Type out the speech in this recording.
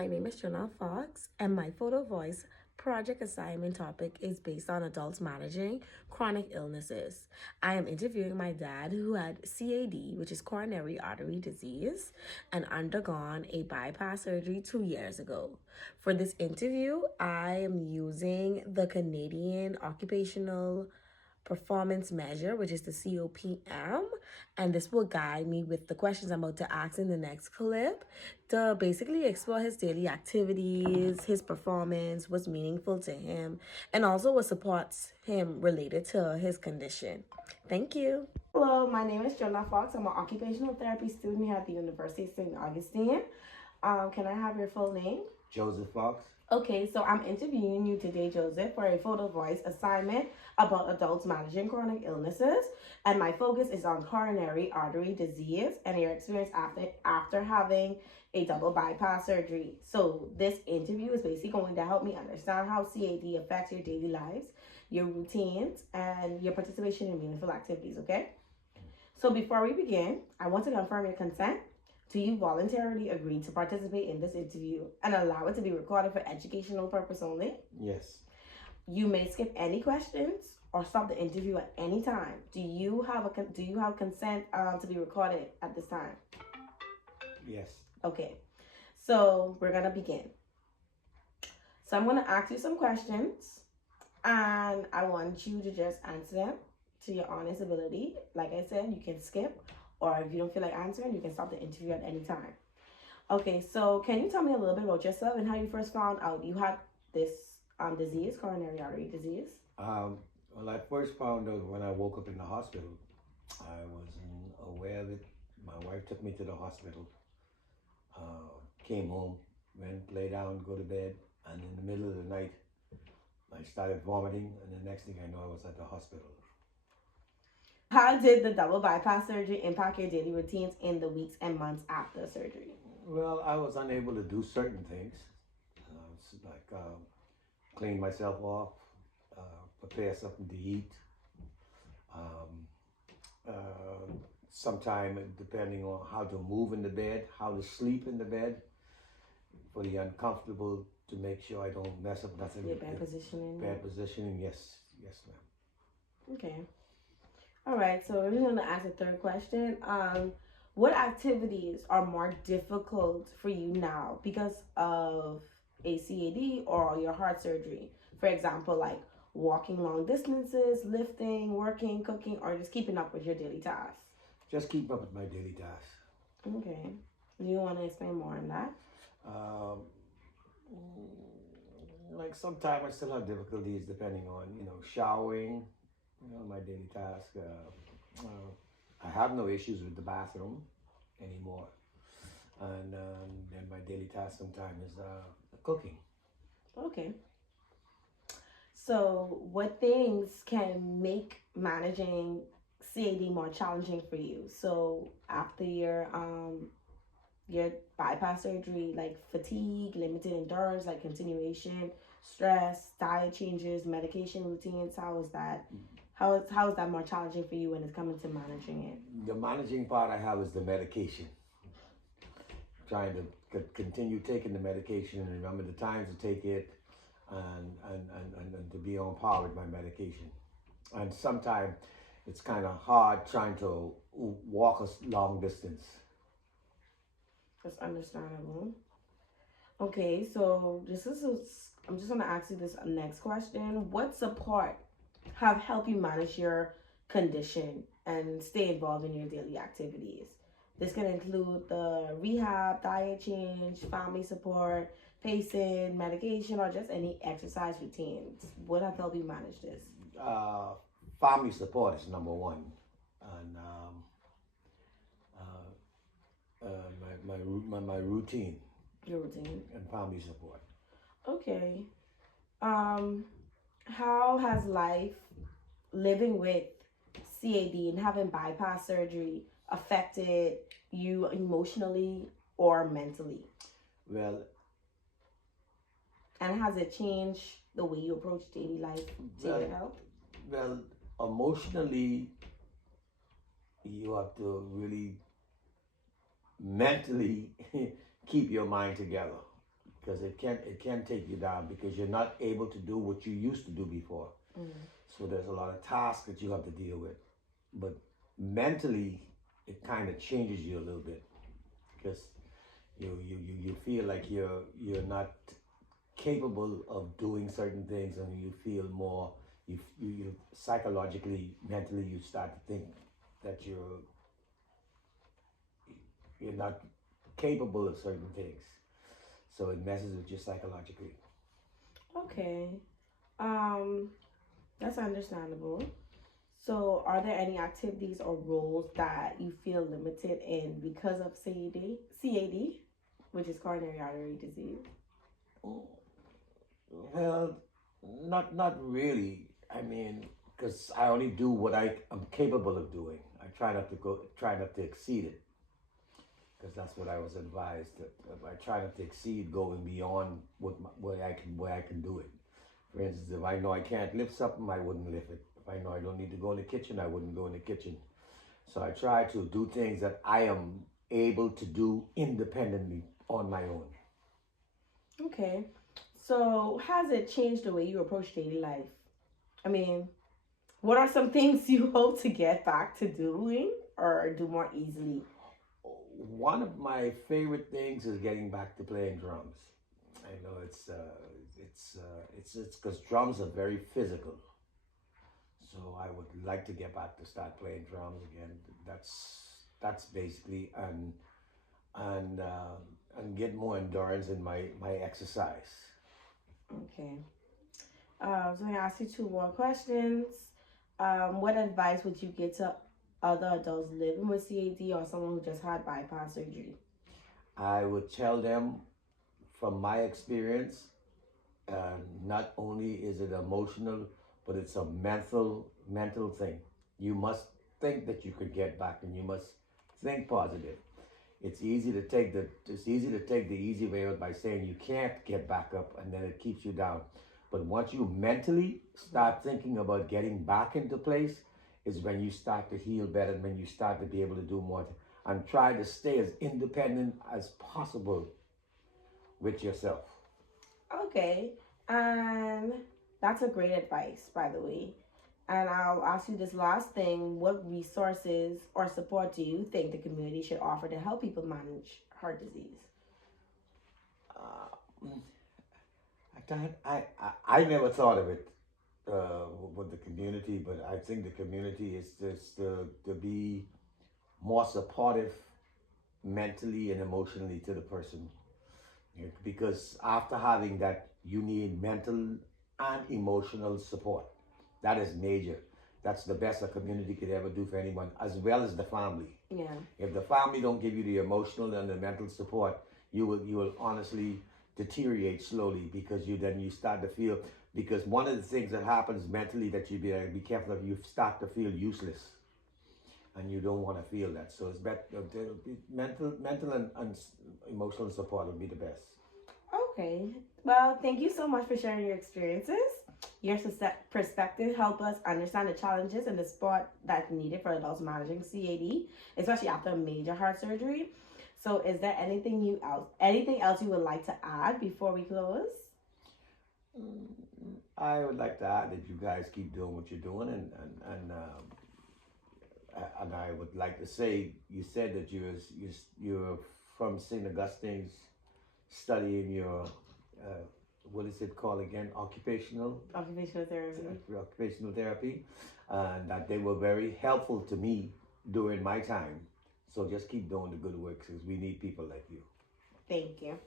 my name is Jonah Fox, and my photo voice project assignment topic is based on adults managing chronic illnesses. I am interviewing my dad who had CAD, which is coronary artery disease, and undergone a bypass surgery 2 years ago. For this interview, I am using the Canadian Occupational Performance Measure, which is the COPM, and this will guide me with the questions I'm about to ask in the next clip to basically explore his daily activities, his performance, what's meaningful to him, and also what supports him related to his condition. Thank you. Hello, my name is Jonah Fox. I'm an occupational therapy student here at the University of St. Augustine. Can I have your full name? Joseph Fox. Okay, so I'm interviewing you today, Joseph, for a photo voice assignment about adults managing chronic illnesses. And my focus is on coronary artery disease and your experience after having a double bypass surgery. So this interview is basically going to help me understand how CAD affects your daily lives, your routines, and your participation in meaningful activities, okay? So before we begin, I want to confirm your consent. Do you voluntarily agree to participate in this interview and allow it to be recorded for educational purpose only? Yes. You may skip any questions or stop the interview at any time. Do you have consent to be recorded at this time? Yes. Okay. So we're gonna begin. So I'm gonna ask you some questions, and I want you to just answer them to your honest ability. Like I said, you can skip, or if you don't feel like answering, you can stop the interview at any time. Okay, so can you tell me a little bit about yourself and how you first found out you had this disease, coronary artery disease? Well, I first found out when I woke up in the hospital. I wasn't aware of it. My wife took me to the hospital, came home, went, lay down, go to bed, and in the middle of the night, I started vomiting, and the next thing I know, I was at the hospital. How did the double bypass surgery impact your daily routines in the weeks and months after surgery? Well, I was unable to do certain things, like clean myself off, prepare something to eat. Sometime, depending on how to move in the bed, how to sleep in the bed, for the uncomfortable, to make sure I don't mess up nothing. Your bad positioning. Bad positioning, yes, ma'am. Okay. All right, so we're going to ask a third question. What activities are more difficult for you now because of a CAD or your heart surgery? For example, like walking long distances, lifting, working, cooking, or just keeping up with your daily tasks? Just keep up with my daily tasks. Okay. Do you want to explain more on that? Like sometimes I still have difficulties depending on, showering, my daily task. I have no issues with the bathroom anymore. And then my daily task sometimes is cooking. Okay. So what things can make managing CAD more challenging for you? So after your bypass surgery, like fatigue, limited endurance, like continuation, stress, diet changes, medication routines, how is that? How is that more challenging for you when it's coming to managing it? The managing part I have is the medication. Trying to continue taking the medication and remember the times to take it, and to be on par with my medication. And sometimes it's kind of hard trying to walk a long distance. That's understandable. Okay, so I'm just gonna ask you this next question. What support have helped you manage your condition and stay involved in your daily activities? This can include the rehab, diet change, family support, pacing, medication, or just any exercise routines. What have helped you manage this? Family support is number one, and my routine. Your routine and family support. Okay. How has life living with CAD and having bypass surgery affected you emotionally or mentally? Well, and has it changed the way you approach daily life to your health? Well, emotionally, you have to really mentally keep your mind together. because it can take you down because you're not able to do what you used to do before. So there's a lot of tasks that you have to deal with, but mentally it kind of changes you a little bit because you feel like you're not capable of doing certain things, and you feel more you psychologically, mentally, you start to think that you're not capable of certain things, so it messes with you psychologically. Okay. Um, that's understandable. So, are there any activities or roles that you feel limited in because of CAD, which is coronary artery disease? Well, not really. I mean, because I only do what I am capable of doing. I try not to exceed it, because that's what I was advised. That I try not to exceed going beyond where I can do it. For instance, if I know I can't lift something, I wouldn't lift it. If I know I don't need to go in the kitchen, I wouldn't go in the kitchen. So I try to do things that I am able to do independently on my own. Okay. So, has it changed the way you approach daily life? I mean, what are some things you hope to get back to doing or do more easily? One of my favorite things is getting back to playing drums. I know it's because drums are very physical. So I would like to get back to start playing drums again. That's basically and get more endurance in my exercise. Okay. So I'm gonna ask you two more questions. What advice would you give to other adults living with CAD or someone who just had bypass surgery? I would tell them from my experience, not only is it emotional, but it's a mental thing. You must think that you could get back, and you must think positive. It's easy to take the easy way out by saying you can't get back up, and then it keeps you down. But once you mentally start thinking about getting back into place, is when you start to heal better, and when you start to be able to do more. And try to stay as independent as possible with yourself. Okay, and that's a great advice, by the way. And I'll ask you this last thing: what resources or support do you think the community should offer to help people manage heart disease? Uh, I never thought of it with the community, but I think the community is just to be more supportive mentally and emotionally to the person. Yeah, because after having that, you need mental and emotional support. That is major. That's the best a community could ever do for anyone, as well as the family. Yeah. If the family don't give you the emotional and the mental support, you will honestly deteriorate slowly, because you start to feel, because one of the things that happens mentally that you be careful of, you start to feel useless, and you don't want to feel that. So it's better, mental and emotional support would be the best. Okay. Well, thank you so much for sharing your experiences. Your perspective help us understand the challenges and the support that's needed for adults managing CAD, especially after a major heart surgery. So, is there anything else you would like to add before we close? I would like to add that you guys keep doing what you're doing, and I would like to say, you said that you're from St. Augustine's, studying your what is it called again? Occupational therapy. Occupational therapy, and that they were very helpful to me during my time. So just keep doing the good work, because we need people like you. Thank you.